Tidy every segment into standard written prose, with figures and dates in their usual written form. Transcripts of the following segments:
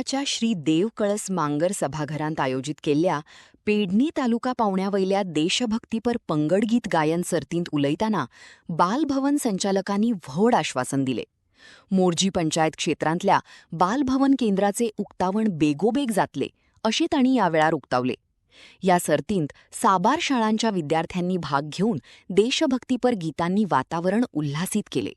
तालुकाच्या श्री देव कळस मांगर सभाघरांत आयोजित केल्ल्या पेडणी तालुका पावण्यावयल्या देशभक्तीपर पंगडगीत गायन सर्तींत उलयतना बालभवन संचालकांनी व्हड आश्वासन दिले. मोरजी पंचायत क्षेत्रांतल्या बालभवन केंद्राचे उक्तावण बेगोबेग जातले अशें तांणी ह्या वेळार उक्तावले. या सर्तींत साबार शाळांच्या विद्यार्थ्यांनी भाग घेऊन देशभक्तीपर गीतांनी वातावरण उल्हासित केले.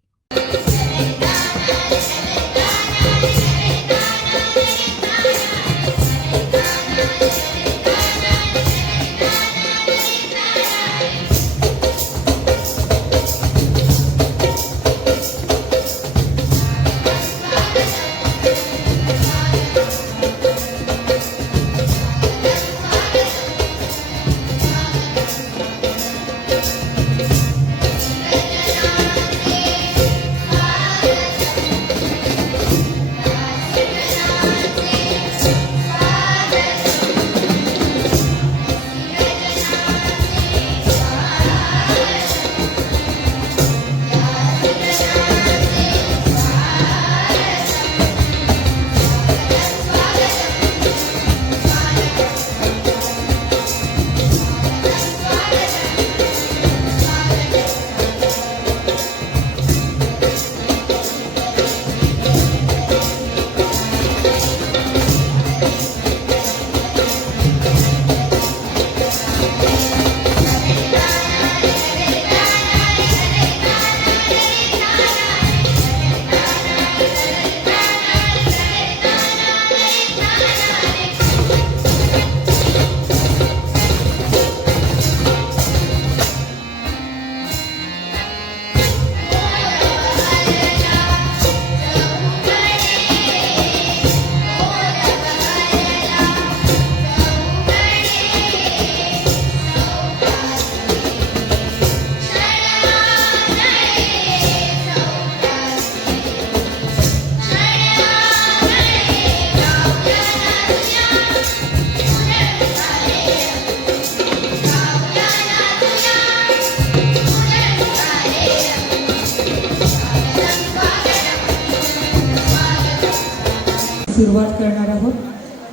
सुरुवात करणार आहोत.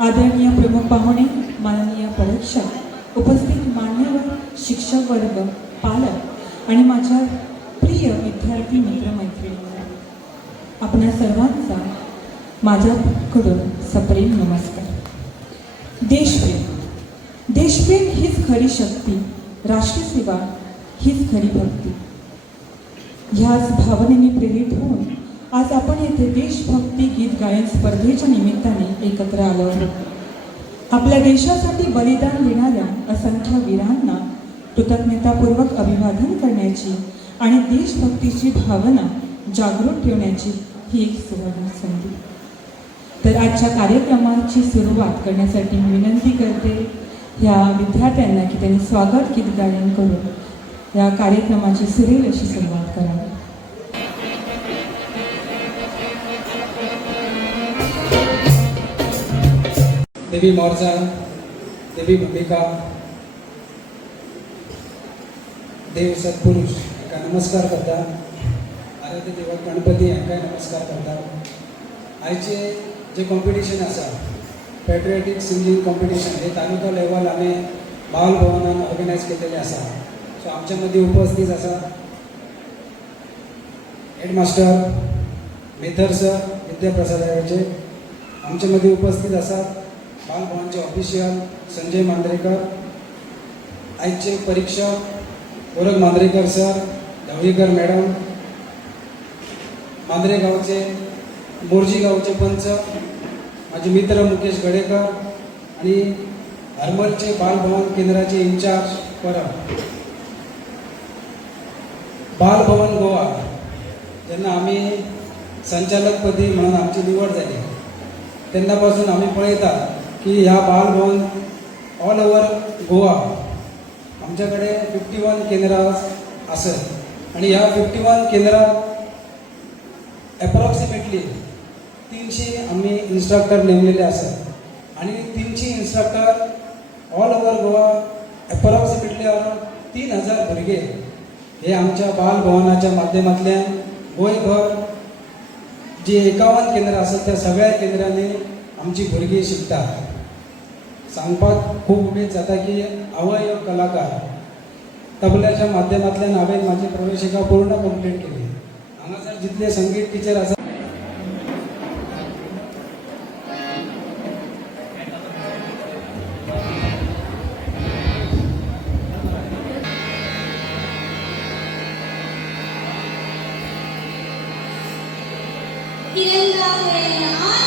आदरणीय प्रमुख पाहुणे, माननीय परीक्षक, उपस्थित मान्यवर, शिक्षक वर्ग, पालक आणि माझ्या प्रिय विद्यार्थी मित्रमैत्रिणींनो, आपणा सर्वांचा माझ्याकडून सप्रेम नमस्कार. देशप्रेम हीच खरी शक्ती, राष्ट्रसेवा हीच खरी भक्ती. ह्याच भावनेने प्रेरित होऊन आज आपण येथे देशभक्ती गीत गायन स्पर्धेच्या निमित्ताने एकत्र आलो आहोत. आपल्या देशासाठी बलिदान देणाऱ्या असंख्य वीरांना कृतज्ञतापूर्वक अभिवादन करण्याची आणि देशभक्तीची भावना जागृत ठेवण्याची ही एक सुवर्ण संधी. तर आजच्या कार्यक्रमाची सुरुवात करण्यासाठी मी विनंती करते ह्या विद्यार्थ्यांना की त्यांनी स्वागत गीत गायन करून या कार्यक्रमाची सुरेल अशी सुरुवात करावी. देवी मोर्चा, देवी भूमिका, देव सत्पुरुष हाका नमस्कार करता. आराध्य देव गणपती हांकाय नमस्कार करता. आयचे जे कॉम्पिटिशन आसा पॅट्रियोटीक सिंगींग कॉम्पिटिशन हे तालुका लेवल आमी बाल भवनान ऑर्गनायज केलेले आसा. सो आमच्या मदीं उपस्थित आसा हेडमास्टर मेथर सर विद्याप्रसादाचे. आमच्या मदीं उपस्थित आसात बालभवनचे ऑफिशियल संजय मांद्रेकर, आयचे परीक्षक गोरख मांद्रेकर सर, ढवळीकर मॅडम, मांद्रे गावचे मोरजी गावचे पंच माझे मित्र मुकेश गडेकर आणि हरमलचे बालभवन केंद्राचे इंचार्ज परब. बालभवन गोवा जेन्ना आम्ही संचालकपदी म्हणून आमची निवड झाली तेन्नापासून आम्ही पळयतात की ह्या बालभवन ऑल ओव्हर गोवा आमच्याकडे 51 केंद्रां आसत आणि ह्या 51 केंद्रात अप्रॉक्सिमेटली 300 आम्ही इन्स्ट्रक्टर नेमलेले असतात आणि 300 instructor all over Goa approximately around 3000 भुरगे हे आमच्या बालभवनाच्या माध्यमांतल्यान गोंयभर जी 51 केंद्रां आसत त्या सगळ्या केंद्रांनी आमची भुरगीं शिकतात. सांगपाक खूब उमेद जाता की आवय कलाकार तबल्याच्या माध्यमांतल्यान हांवें म्हाजी प्रवेशिका पूर्ण कंप्लीट केली. हांगासर जितले संगीत टिचर आसा तिरंगा है